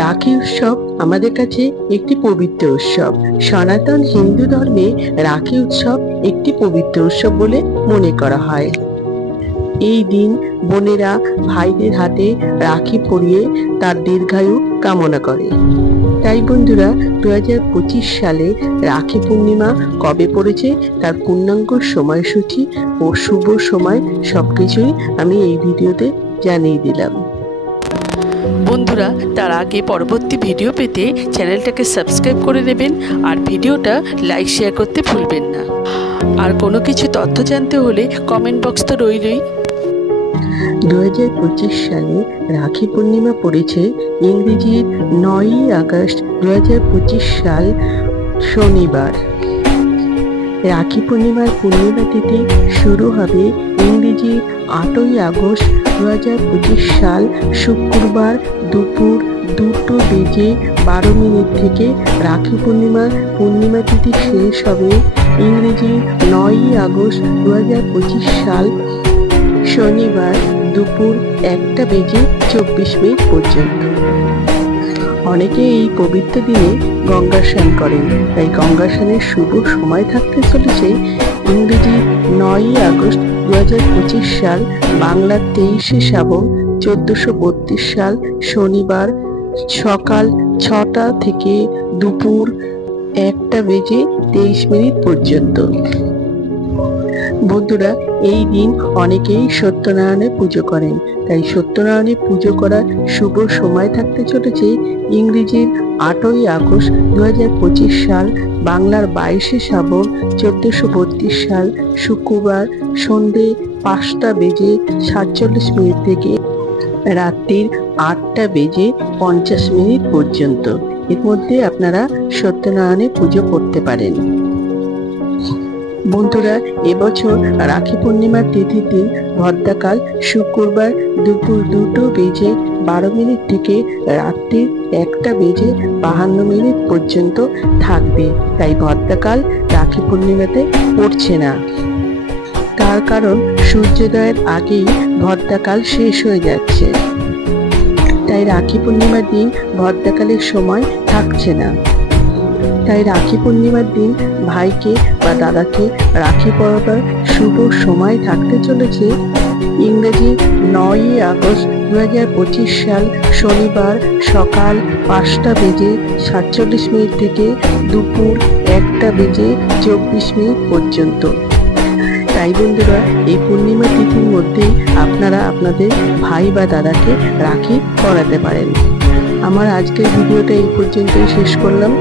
রাখি উৎসব আমাদের কাছে একটি পবিত্র উৎসব। সনাতন হিন্দু ধর্মে রাখি উৎসব একটি পবিত্র উৎসব বলে মনে করা হয়। এই দিন বোনেরা ভাইদের হাতে রাখি পরিয়ে তার দীর্ঘায়ু কামনা করে। তাই বন্ধুরা, 2025 সালে রাখি পূর্ণিমা কবে পড়েছে তার পূর্ণাঙ্গ সময়সূচি ও শুভ সময় সবকিছুই আমি এই ভিডিওতে জানিয়ে দিলাম। বন্ধুরা, তার আগে পরবর্তী ভিডিও পেতে চ্যানেলটাকে সাবস্ক্রাইব করে নেবেন আর ভিডিওটা লাইক শেয়ার করতে ভুলবেন না। আর কোনো কিছু তথ্য জানতে হলে কমেন্ট বক্স তো রইলই। 2025 সালে রাখি পূর্ণিমা পড়েছে ইংরেজির 9ই আগস্ট 2025 সাল শনিবার। রাখি পূর্ণিমার পূর্ণিমা তিথি শুরু হবে ইংরেজি 8ই আগস্ট 2025 সাল শুক্রবার দুপুর 2:12 থেকে। রাখি পূর্ণিমার পূর্ণিমা তিথি শেষ হবে ইংরেজি 9ই আগস্ট 2025 সাল শনিবার দুপুর 1:24 পর্যন্ত। অনেকে এই পবিত্র দিনে গঙ্গা স্নান করেন, তাই গঙ্গা স্নানের শুভ সময় থাকতে চলেছে ইংরেজি 9ই আগস্ট 2025 সাল বাংলার 23শে শ্রাবণ 1432 সাল শনিবার সকাল 6টা থেকে দুপুর 1:23 পর্যন্ত। বন্ধুরা, এই দিন অনেকেই সত্যনারায়ণের পুজো করেন, তাই সত্যনারায়ণের পুজো করার শুভ সময় থাকতে চলেছে ইংরেজির 8ই আগস্ট 2025 সাল বাংলার 22শে শ্রাবণ 1432 সাল শুক্রবার সন্ধে 5:47 থেকে রাত্রির 8:50 পর্যন্ত। এর মধ্যে আপনারা সত্যনারায়ণের পুজো করতে পারেন। বন্ধুরা, এবছর রাখি পূর্ণিমার তিথির দিন ভদ্রাকাল শুক্রবার দুপুর 2:12 থেকে রাত্রি 1:52 পর্যন্ত থাকবে। তাই ভদ্রাকাল রাখি পূর্ণিমাতে পড়ছে না। তার কারণ সূর্যোদয়ের আগেই ভদ্রাকাল শেষ হয়ে যাচ্ছে, তাই রাখি পূর্ণিমার দিন ভদ্রাকালের সময় থাকছে না। তাই রাখি পূর্ণিমার দিন ভাইকে বা দাদাকে রাখি পরাবার শুভ সময় থাকতে চলেছে ইংরেজি 9ই আগস্ট 2025 সাল শনিবার সকাল 5:47 থেকে দুপুর 1:24 পর্যন্ত। তাই বন্ধুরা, এই পূর্ণিমা তিথির মধ্যে আপনারা আপনাদের ভাই বা দাদাকে রাখি পরাতে পারেন। আমার আজকের ভিডিওটা এই পর্যন্তই শেষ করলাম।